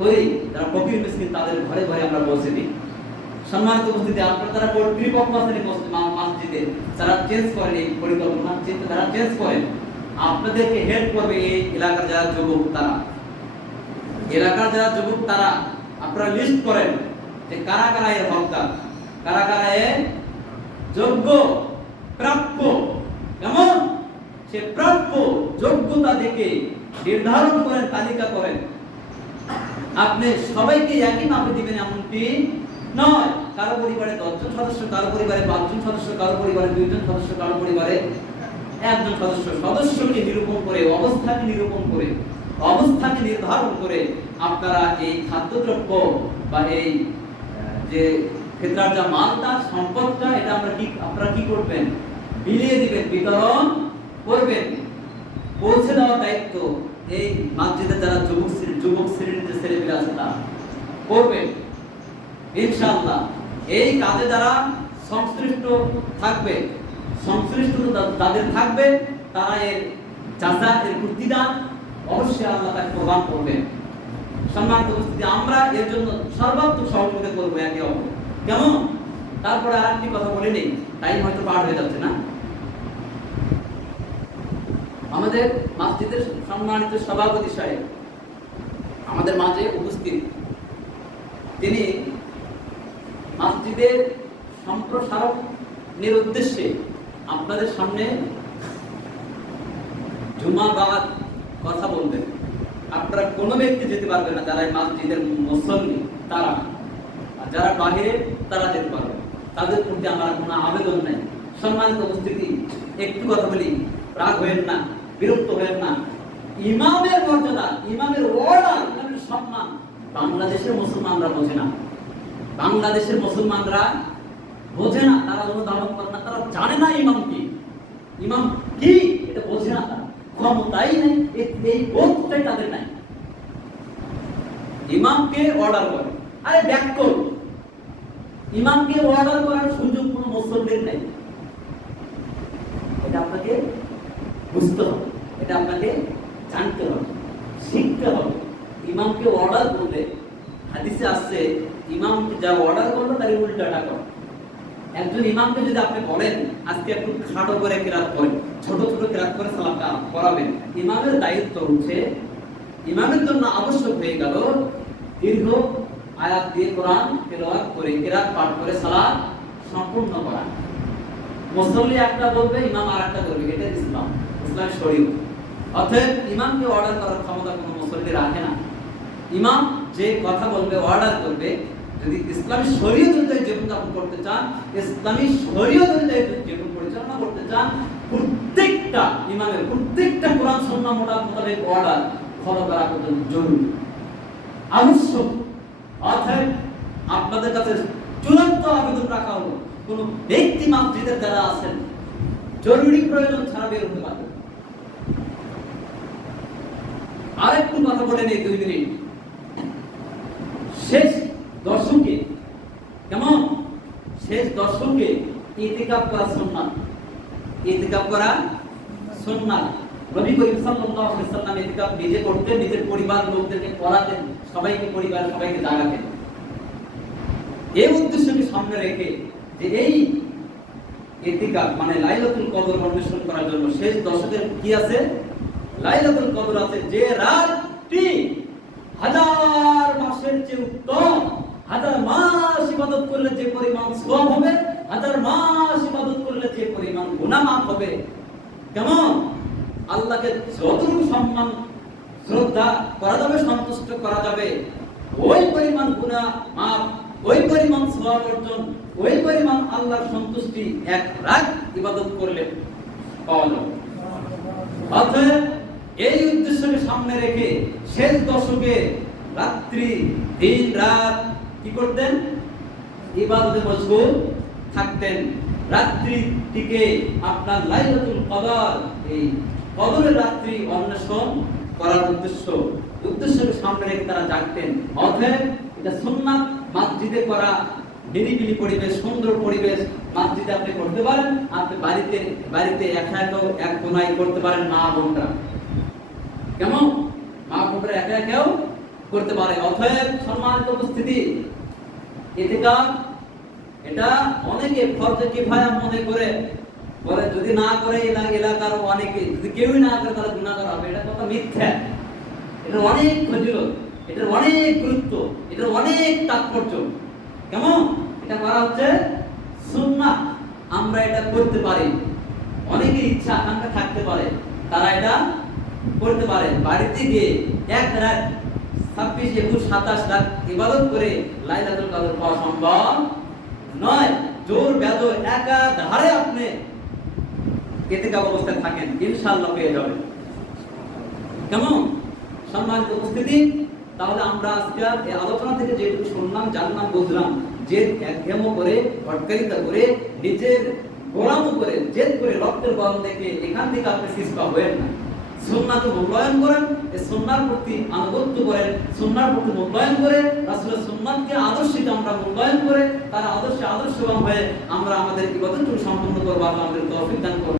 করি। যারা ফকির মিসকিন তাদের ঘরে ঘরে আমরা পৌঁছে দিই। সম্মানিত উপস্থিতি, আপনারা যারা কর্তৃপক্ষ আছেন মসজিদে, যারা চেঞ্জ করেন এই পরিকল্পনা, যারা চেঞ্জ করেন, আপনাদেরকে হেল্প করবে এই এলাকার যারা যুবক, তারা এলাকার যারা যুবক তারা আপনারা লিস্ট করেন যে কারা কারা এর হকদার, কারা কারা এর যোগ্য, প্রাপ্য। এমন সে প্রাপ্য যোগ্যতা দেখে নির্ধারণ করেন, তালিকা করেন। আপনি সবাইকে একই মাপে দিবেন এমনটি নয়। কারো পরিবারে 10 জন সদস্য, কারো পরিবারে 5 জন সদস্য, কারো পরিবারে 2 জন সদস্য, কারো পরিবারে 1 জন সদস্য। সদস্যকে নিরূপণ করে, অবস্থাকে নিরূপণ করে, অবস্থাকে নির্ধারণ করে আপনারা এই খাদ্যদ্রব্য বা এই যে ফিতরার যা মালটা, সম্পদটা, এটা আমরা কি আপনারা কি করবেন? বিলিয়ে দিবেন, বিতরণ করবেন। পৌঁছে দেওয়ার দায়িত্ব এই মসজিদে যারা যুবক শ্রেণীর যে ছেলেমেয়ে আছে তারা করবে ইনশাআল্লাহ। এই কাজে যারা সংশ্লিষ্ট থাকবে, সংশ্লিষ্ট তাদের থাকবে, তারা এর যাচা, এর প্রতিদান অবশ্যই আল্লাহ তাকে প্রদান করবেন। সম্মানিত উপস্থিতি, আমরা এর জন্য সর্বাত্মক সহযোগিতা করবো একে অপর। কেমন? তারপরে আরেকটি কথা বলে নেই, টাইম হয়তো পার হয়ে যাচ্ছে না। আমাদের মসজিদের সম্মানিত সভাপতি সাহেব আমাদের মাঝে উপস্থিত, তিনি মসজিদের সম্প্রসারণের উদ্দেশ্যে আপনাদের সামনে জুমা বাদ কথা বলবেন। আপনারা কোনো ব্যক্তি যেতে পারবেন না, যারা মসজিদের মুসল্লি তারা, আর যারা বাহিরে তারা যেতে পারবে। তাদের প্রতি আমার কোনো আবেদন নেই। সম্মানিত উপস্থিতি, একটু কথা বলি, রাগ হবেন না, বিরক্ত হবেন না। ইমামের মর্যাদা, ইমামের অর্ডার, ইমামের সম্মান বাংলাদেশের মুসলমানরা বোঝে না। বাংলাদেশের মুসলমানরা বোঝে না, তারা অনুধাবন করে না, তারা জানে না ইমাম কি, ইমাম কি এটা বোঝে না। তারা ক্ষমতাই নেই, এই বোধটাই তাদের নাই। ইমামকে অর্ডার করে, আরে ব্যাক করুন, ইমামকে অর্ডার করার সুযোগ কোনো মুসলমানদের নেই। এটা আপনাকে বুঝতে হবে, এটা আপনাকে জানতে হবে, শিখতে হবে। ইমামকে অর্ডার করলে হাদিসে আসছে, ইমাম যা অর্ডার করলো তার উল্টাটা করো। একজন ইমামকে যদি আপনি বলেন আজকে একটু খাটো করে কিরাত করেন, ছোট ছোট কিরাত করে সালাতটা করাবেন, ইমামের দায়িত্ব হচ্ছে, ইমামের জন্য আবশ্যক হয়ে গেল দীর্ঘ আয়াত দিয়ে কোরআন তেলাওয়াত করে কিরাত পাঠ করে সালাত সম্পূর্ণ করা। মুসল্লি একটা বলবে, ইমাম আরেকটা করবে, এটা ইসলাম, ইসলাম শরীয়ত। অতএব ইমামকে অর্ডার করার ক্ষমতা কোনো মুসল্লি রাখে না। ইমাম যে কথা বলবে, অর্ডার করবে, যদি ইসলামী শরীয়ত অনুযায়ী জীবনযাপন করতে চান, ইসলামী শরীয়ত অনুযায়ী জীবন পরিচালনা করতে চান, প্রত্যেকটা ইমামের প্রত্যেকটা কোরআন সুন্নাহ মোতাবেক অর্ডার ফলো করা পর্যন্ত জরুরি, আবশ্যক। অতএব আপনাদের কাছে চূড়ান্ত আবেদন রাখা হলো, কোন ব্যক্তি মসজিদের যারা আছেন জরুরি প্রয়োজন ছাড়া বের হতে পারবে। আরেকটু কথা বলে নেই 2 মিনিট। শেষ দশকে, কেমন? শেষ দশকে ইতিকাফ করা সুন্নাত, ইতিকাফ করা সুন্নাত। নবী করিম সাল্লাল্লাহু আলাইহি ওয়াসাল্লাম ইতিকাফ নিজে করতেন, নিজের পরিবার লোকদেরকে করাতেন, সবাইকে পরিবার সবাইকে জাগাতেন। এই উদ্দেশ্যকে সামনে রেখে যে এই ইতিকাফ মানে লাইলাতুল কদর অন্বেষণ করার জন্য শেষ দশকের কি আছে? লাইলাতুল কদর আছে, যে রাতটি 1000 মাসের চেয়ে উত্তম। 1000 মাস ইবাদত করলে যে পরিমাণ সওয়াব হবে, 1000 মাস ইবাদত করলে যে পরিমাণ গুনাহ মাফ হবে। কেমন? আল্লাহকে যতটুকু সম্মান শ্রদ্ধা করা যাবে, সন্তুষ্ট করা যাবে, ওই পরিমাণ গুনাহ মাফ, ওই পরিমাণ সওয়াব অর্জন, ওই পরিমাণ আল্লাহর সন্তুষ্টি এক রাত ইবাদত করলে পাওয়া যাবে। অতএব এই উদ্দেশ্যকে সামনে রেখে শেষ দশকে রাত্রি দিন রাত কি করতেন? ইবাদতে মশগুল থাকতেন। রাত্রিটিকে আপনার লাইলাতুল কদর, এই কদরের রাত্রি অন্বেষণ করার উদ্দেশ্যকে সামনে রেখে তারা জাগতেন। অতএব এটা সুন্নাত, মসজিদে করা, নিরিবিলি পরিবেশ, সুন্দর পরিবেশ মসজিদে আপনি করতে পারেন। আপনি বাড়িতে একা এক কোনায় করতে পারেন, মা বোনরা, কেমন? মা বোনরা একা একাও করতে পারে। অতএব সম্মানিত উপস্থিতি, ইতিকাফ এটা অনেকে ফরজে কিফায়া মনে করে, যদি না করে এলাকার অনেকে, যদি কেউই না করে তাহলে গুনাহগার হবে, এটা কথা মিথ্যা। এটা অনেক ফজিলত, এটার অনেক গুরুত্ব, এটার অনেক তাৎপর্য। কেমন? এটা করা হচ্ছে সুন্নাত, আমরা এটা করতে পারি। অনেকের ইচ্ছা আকাঙ্ক্ষা থাকতে পারে, তারা এটা করতে পারে। বাড়িতে গিয়ে এক রাত 26, 21, 27 রাত ইবাদত করে লাইলাতুল কদর পাওয়া সম্ভব নয়। জোর বেজোর একাধারে আপনি ইতিকাফ অবস্থায় থাকেন, ইনশাআল্লাহ পেয়ে যাবেন। কেমন? সম্মানিত উপস্থিতি, তাহলে আমরা আজকে এই আলোচনা থেকে যেটুকু শুনলাম, জানলাম, বুঝলাম যে একঘেয়েমি করে, হটকারিতা করে, নিজের গোলামি করে, জেদ করে, রক্তের গরম দেখে এখান থেকে আপনি সিসপা হবেন না। সুন্নাহকে মূল্যায়ন করেন, এই সুন্নাহর প্রতি আনুগত্য করেন, সুন্নাহর প্রতি মূল্যায়ন করে রাসূলের সুন্নাহকে আদর্শকে আমরা মূল্যায়ন করে তার আদর্শবান হয়ে আমরা আমাদের ইবাদতটুকু সম্পন্ন করব। আল্লাহ আমাদের তৌফিক দান করুন।